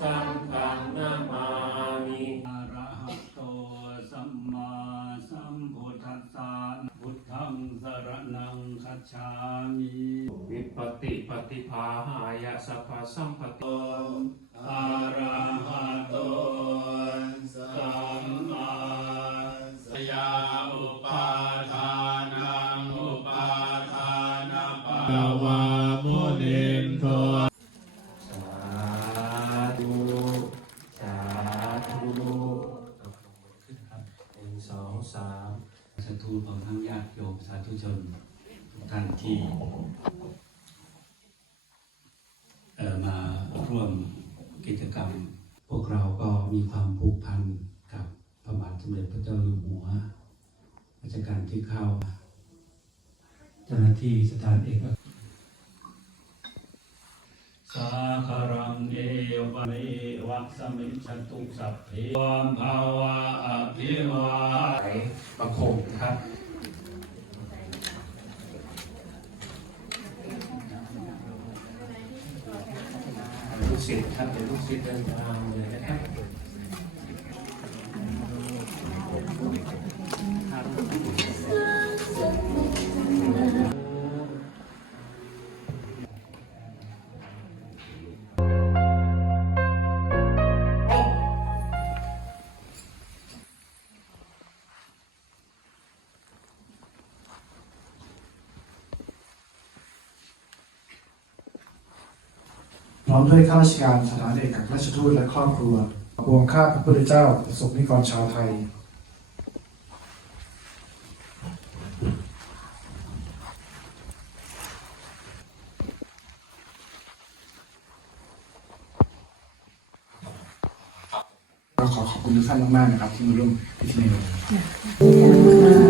สังฆังนามามิอะระหะโตสัมมาสัมพุทธัสสะพุทธังสรณังคัจฉามิวิปติปฏิภาหายะสัพพสัมปติอะระหะโตสัมมาสยาอุปาทานังอุปาทานาปาวา สาธุของทั้งญาติโยมสาธุชนทุกท่านที่เอ่อมาร่วมกิจกรรม พวกเราก็มีความผูกพันกับพระบาทสมเด็จพระเจ้าอยู่หัวรัชกาลที่เข้า เจ้าหน้าที่สถานเอกอัครสาคาร เอวะเมวัสมิชตุสัพเพความภาวะอภิวาไหประคมนะครับลูกศิษย์ครับเป็นลูกศิษย์เดินทางเลยนะครับพ ร้อมด้วยข้าราชการสถานเอกอัครราชทูตและครอบครัวปวงข้าพระพุทธเจ้าประสบนิกรชาวไทย ก็ขอขอบคุณทุกท่านมากๆนะครับที่มาร่วมพิธีในวันนี้